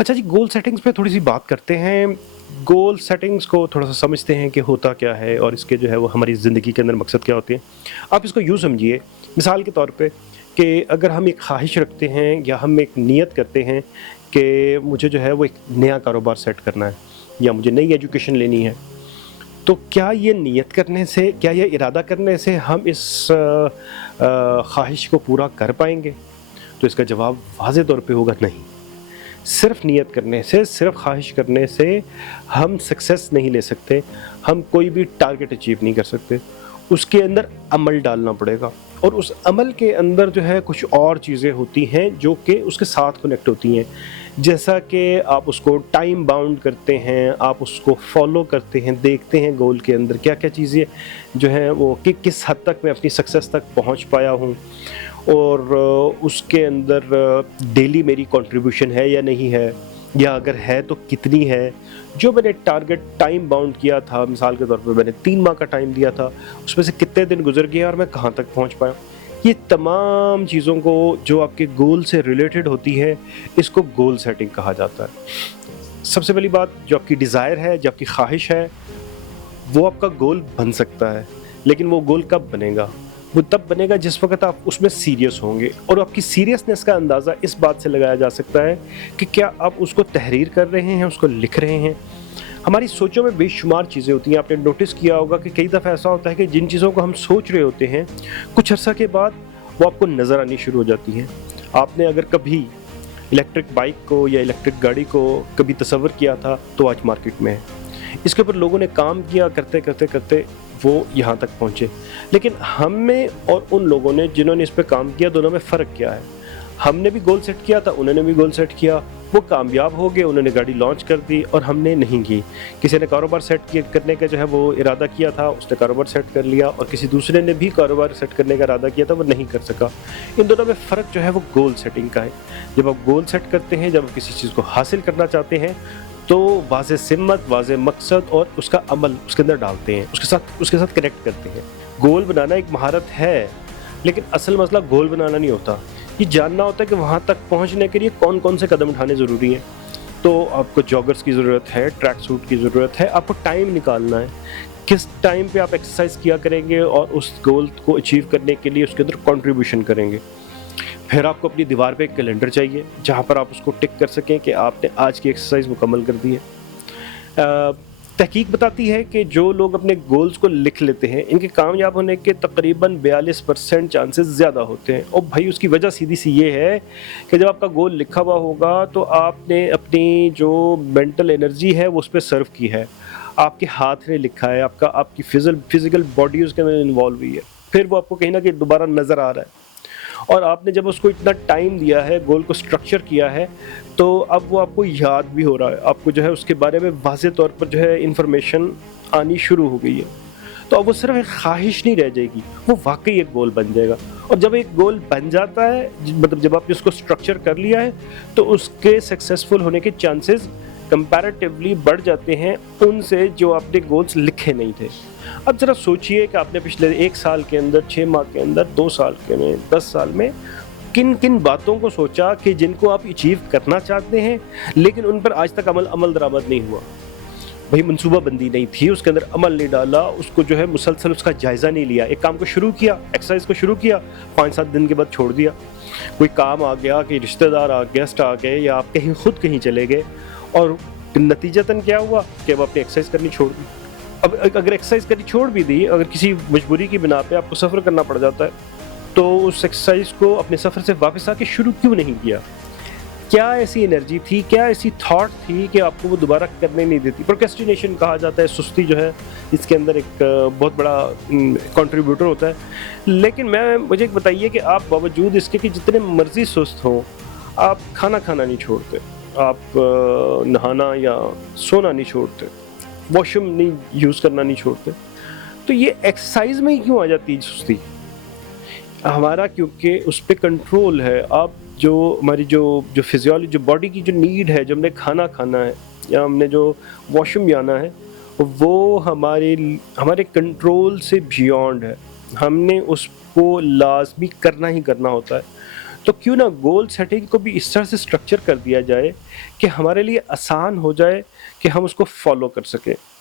अच्छा जी, गोल सेटिंग्स पे थोड़ी-सी बात करते हैं। गोल सेटिंग्स को थोड़ा-सा समझते हैं कि होता क्या है और इसके जो है वो हमारी ज़िंदगी के अंदर मकसद क्या होते हैं। आप इसको यूँ समझिए, मिसाल के तौर पे कि अगर हम एक ख़्वाहिश रखते हैं या हम एक नियत करते हैं कि मुझे जो है वो एक नया कारोबार सेट करना है या मुझे नई एजुकेशन लेनी है, तो क्या ये नियत करने से, क्या ये इरादा करने से हम इस ख़्वाहिश को पूरा कर पाएँगे? तो इसका जवाब वाज़े तौर पे होगा नहीं। सिर्फ़ नियत करने से, सिर्फ़ ख़्वाहिश करने से हम सक्सेस नहीं ले सकते, हम कोई भी टारगेट अचीव नहीं कर सकते। उसके अंदर अमल डालना पड़ेगा और उस अमल के अंदर जो है कुछ और चीज़ें होती हैं जो कि उसके साथ कनेक्ट होती हैं। जैसा कि आप उसको टाइम बाउंड करते हैं, आप उसको फ़ॉलो करते हैं, देखते हैं गोल के अंदर क्या-क्या चीज़ें जो हैं वो कि किस हद तक मैं अपनी सक्सेस तक पहुँच पाया हूँ। और उसके अंदर डेली मेरी कंट्रीब्यूशन है या नहीं है, या अगर है तो कितनी है। जो मैंने टारगेट टाइम बाउंड किया था, मिसाल के तौर पे मैंने 3 माह का टाइम दिया था, उसमें से कितने दिन गुज़र गए और मैं कहाँ तक पहुँच पाया। ये तमाम चीज़ों को जो आपके गोल से रिलेटेड होती है, इसको गोल सेटिंग कहा जाता है। सबसे पहली बात, जो आपकी डिज़ायर है, जो आपकी ख़्वाहिश है, वो आपका गोल बन सकता है, लेकिन वो गोल कब बनेगा? वो तब बनेगा जिस वक़्त आप उसमें सीरियस होंगे, और आपकी सीरियसनेस का अंदाज़ा इस बात से लगाया जा सकता है कि क्या आप उसको तहरीर कर रहे हैं, उसको लिख रहे हैं। हमारी सोचों में बेशुमार चीज़ें होती हैं। आपने नोटिस किया होगा कि कई दफ़ा ऐसा होता है कि जिन चीज़ों को हम सोच रहे होते हैं, कुछ अर्सा के बाद वो आपको नज़र आनी शुरू हो जाती हैं। आपने अगर कभी इलेक्ट्रिक बाइक को या इलेक्ट्रिक गाड़ी को कभी तसव्वुर किया था, तो आज मार्केट में है। इसके ऊपर लोगों ने काम किया, करते करते करते वो यहाँ तक पहुँचे। लेकिन हम में और उन लोगों ने जिन्होंने इस पे काम किया, दोनों में फ़र्क क्या है? हमने भी गोल सेट किया था, उन्होंने भी गोल सेट किया, वो कामयाब हो गए, उन्होंने गाड़ी लॉन्च कर दी और हमने नहीं की। किसी ने कारोबार सेट करने का जो है वो इरादा किया था, उसने कारोबार सेट कर लिया, और किसी दूसरे ने भी कारोबार सेट करने का इरादा किया था, वो नहीं कर सका। इन दोनों में फ़र्क जो है वो गोल सेटिंग का है। जब आप गोल सेट करते हैं, जब आप किसी चीज़ को हासिल करना चाहते हैं, तो वाज़े सिम्मत, वाज़े मकसद और उसका अमल उसके अंदर डालते हैं, उसके साथ कनेक्ट करते हैं। गोल बनाना एक महारत है, लेकिन असल मसला गोल बनाना नहीं होता। ये जानना होता है कि वहाँ तक पहुँचने के लिए कौन-कौन से कदम उठाने ज़रूरी हैं। तो आपको जॉगर्स की ज़रूरत है, ट्रैक सूट की ज़रूरत है, आपको टाइम निकालना है। किस टाइम पे आप एक्सरसाइज किया करेंगे और उस गोल को अचीव करने के लिए उसके अंदर कंट्रीब्यूशन करेंगे। फिर आपको अपनी दीवार पे एक कैलेंडर चाहिए, जहाँ पर आप उसको टिक कर सकें कि आपने आज की एक्सरसाइज मुकम्मल कर दी है। तहकीक बताती है कि जो लोग अपने गोल्स को लिख लेते हैं, इनके कामयाब होने के तकरीबन 42% चांसेस ज़्यादा होते हैं। और भाई उसकी वजह सीधी सी ये है कि जब आपका गोल लिखा हुआ होगा, तो आपने अपनी जो मेंटल एनर्जी है वो उस पे सर्व की है। आपके हाथ ने लिखा है, आपकी फिज़िकल बॉडी उसके अंदर इन्वॉल्व हुई है। फिर वो आपको कहीं न कहीं दोबारा नज़र आ रहा है। और आपने जब उसको इतना टाइम दिया है, गोल को स्ट्रक्चर किया है, तो अब वो आपको याद भी हो रहा है। आपको जो है उसके बारे में वाज़े तौर पर जो है इन्फॉर्मेशन आनी शुरू हो गई है। तो अब वो सिर्फ़ एक ख़्वाहिश नहीं रह जाएगी, वो वाक़ई एक गोल बन जाएगा। और जब एक गोल बन जाता है, मतलब जब आपने उसको स्ट्रक्चर कर लिया है, तो उसके सक्सेसफुल होने के चांसेस कंपैरेटिवली बढ़ जाते हैं उनसे जो आपने गोल्स लिखे नहीं थे। अब ज़रा सोचिए कि आपने पिछले 1 साल के अंदर, 6 माह के अंदर, 2 साल के में, 10 साल में किन-किन बातों को सोचा कि जिनको आप अचीव करना चाहते हैं, लेकिन उन पर आज तक अमल दरामद नहीं हुआ। भई मनसूबाबंदी नहीं थी, उसके अंदर अमल नहीं डाला, उसको जो है मुसलसल उसका जायज़ा नहीं लिया। एक काम को शुरू किया, एक्सरसाइज को शुरू किया, 5-7 दिन के बाद छोड़ दिया। कोई काम आ गया, कि रिश्तेदार गेस्ट आ गए, या आप खुद कहीं चले गए, और नतीजतन क्या हुआ कि अब आपने एक्सरसाइज करनी छोड़ दी। अब अगर एक्सरसाइज करनी छोड़ भी दी, अगर किसी मजबूरी की बिना पे आपको सफ़र करना पड़ जाता है, तो उस एक्सरसाइज को अपने सफ़र से वापस आके शुरू क्यों नहीं किया? क्या ऐसी एनर्जी थी, क्या ऐसी थॉट थी कि आपको वो दोबारा करने नहीं देती? प्रोक्रेस्टिनेशन कहा जाता है, सुस्ती जो है इसके अंदर एक बहुत बड़ा कंट्रीब्यूटर होता है। लेकिन मुझे एक बताइए कि आप बावजूद इसके कि जितने मर्ज़ी सुस्त हों, आप खाना खाना नहीं छोड़ते, आप नहाना या सोना नहीं छोड़ते, वॉशरूम नहीं यूज़ करना नहीं छोड़ते। तो ये एक्सरसाइज में ही क्यों आ जाती है सुस्ती? हमारा क्योंकि उस पे कंट्रोल है। आप जो हमारी जो फिजियोलॉजी, जो बॉडी की जो नीड है, जो हमने खाना खाना है या हमने जो वॉशरूम जाना है, वो हमारे कंट्रोल से बियॉन्ड है। हमने उसको लाज़मी करना ही करना होता है। تو کیوں نہ گول سیٹنگ کو بھی اس طرح سے اسٹرکچر کر دیا جائے کہ ہمارے لیے آسان ہو جائے کہ ہم اس کو فالو کر سکیں.